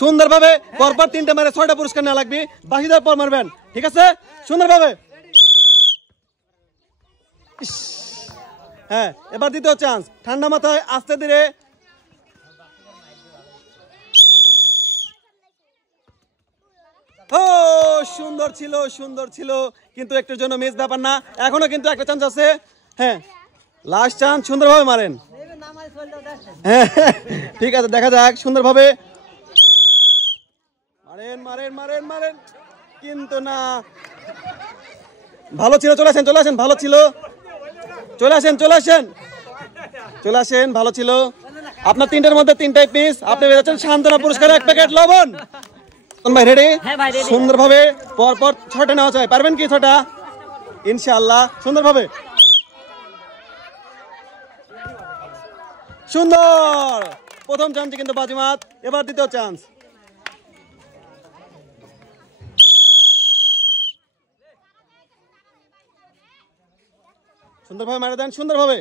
সুন্দরভাবে পরপর তিনটা মারে 6টা পুরস্কার না লাগবে, বাকি দেওয়ার পর মারবেন, ঠিক আছে? সুন্দরভাবে। হ্যাঁ, এবার দ্বিতীয় চান্স, ঠান্ডা মাথায় আস্তে ধীরে। ও সুন্দর ছিল, সুন্দর ছিল, কিন্তু একটুর জন্য মিস, ব্যাপার না, এখনো কিন্তু একটা চান্স আছে। হ্যাঁ, লাস্ট চান্স, সুন্দরভাবে মারেন। হ্যাঁ ঠিক আছে, দেখা যাক, সুন্দরভাবে মারেন মারেন মারেন মারেন, কিন্তু না, ভালো ছিল, চলে আসেন চলে আসেন, ভালো ছিল, চলে আসেন চলে আসেন চলে আসেন, ভালো ছিল। আপনার তিনটার মধ্যে তিনটাই পিস, আপনি পেয়ে যাচ্ছেন সান্ত্বনা পুরস্কার 1 প্যাকেট লবণ। ভাই রেডি? সুন্দরভাবে পরপর 6টা নেওয়া চাই, পারবেন কি 6টা? ইনশাআল্লাহ, সুন্দরভাবে। সুন্দর, প্রথম চান্সে কিন্তু বাজিমাত, এবার দ্বিতীয় চান্স। সুন্দরভাবে মারা দেন, সুন্দরভাবে।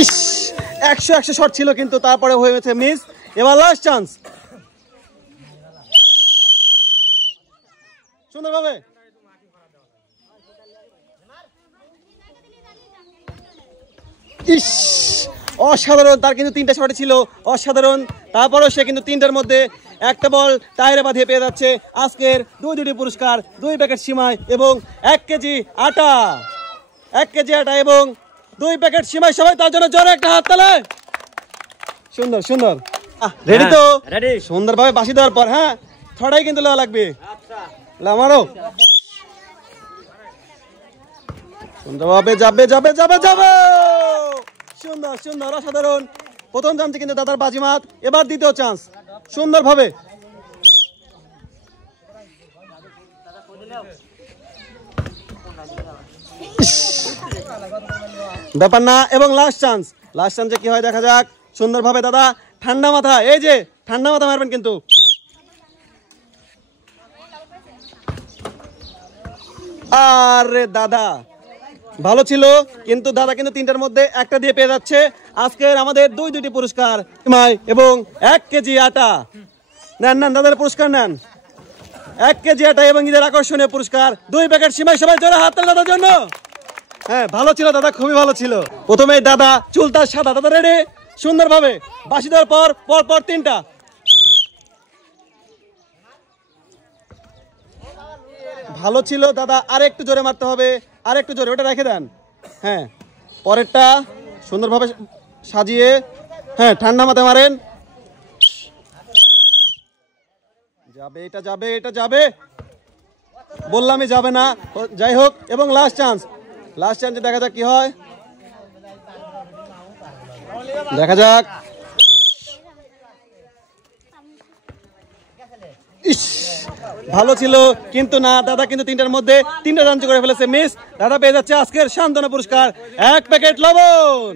ইস, 100 শট ছিল, কিন্তু তারপরে হয়েছে মিস। এবার লাস্ট চান্স, সুন্দরভাবে। ইস, অসাধারণ, তার কিন্তু 3টা শট ছিল, অসাধারণ। তারপরেও সে কিন্তু 3টার মধ্যে একটা বল টায়ারে বাঁধিয়ে পেয়ে যাচ্ছে আজকের দুটি পুরস্কার, 2 প্যাকেট সিমাই এবং 1 কেজি আটা, 1 কেজি আটা এবং 2 প্যাকেট সিমাই। সবাই তার জন্য জোরে একটা হাত তালে। সুন্দর সুন্দর, রেডি তো? রেডি। সুন্দরভাবে বাঁশি দেওয়ার পর, হ্যাঁ, 6টাই কিন্তু লেওয়া লাগবে। আমারও সুন্দরভাবে যাবে যাবে যাবে যাবে, সুন্দর সুন্দর, অসাধারণ। প্রথম চান্সে কিন্তু দাদার বাজিমাত, এবার দ্বিতীয় চান্স, সুন্দরভাবে। ব্যাপার না, এবং লাস্ট চান্স, লাস্ট চান্সে কি হয় দেখা যাক। সুন্দরভাবে দাদা, ঠান্ডা মাথা, এই যে ঠান্ডা মাথা মারবেন কিন্তু। আরে দাদা, ভালো ছিল, কিন্তু দাদা কিন্তু 3টার মধ্যে একটা দিয়ে পেয়ে যাচ্ছে আজকের আমাদের দুটি পুরস্কার এবং 1 কেজি আটা। নেন নেন, দাদার পুরস্কার নেন, 1 কেজি আটা এবং ঈদের আকর্ষণীয় পুরস্কার 2 প্যাকেট সিমাই। সবাই জোরে হাত তালি দাদার জন্য। হ্যাঁ, ভালো ছিল দাদা, খুবই ভালো ছিল। প্রথমে দাদা, চুল তার সাদা, দাদা রেডি? সুন্দরভাবে বাঁশি দেওয়ার পর পর 3টা। ভালো ছিল দাদা, আর একটু জোরে মারতে হবে, আর একটু জোরে, ওটা রেখে দেন। হ্যাঁ, পরেরটা সুন্দরভাবে সাজিয়ে, হ্যাঁ, ঠান্ডা মাথায় মারেন। যাবে, এটা যাবে, এটা যাবে, বললামই যাবে না, যাই হোক। এবং লাস্ট চান্স, লাস্ট চান্সে দেখা যাক কি হয়, দেখা যাক। ইস, ভালো ছিল, কিন্তু না, দাদা কিন্তু 3টার মধ্যে 3টা চান্স করে ফেলেছে, মিস। দাদা পেয়ে যাচ্ছে আজকের সান্ত্বনা পুরস্কার 1 প্যাকেট লবণ।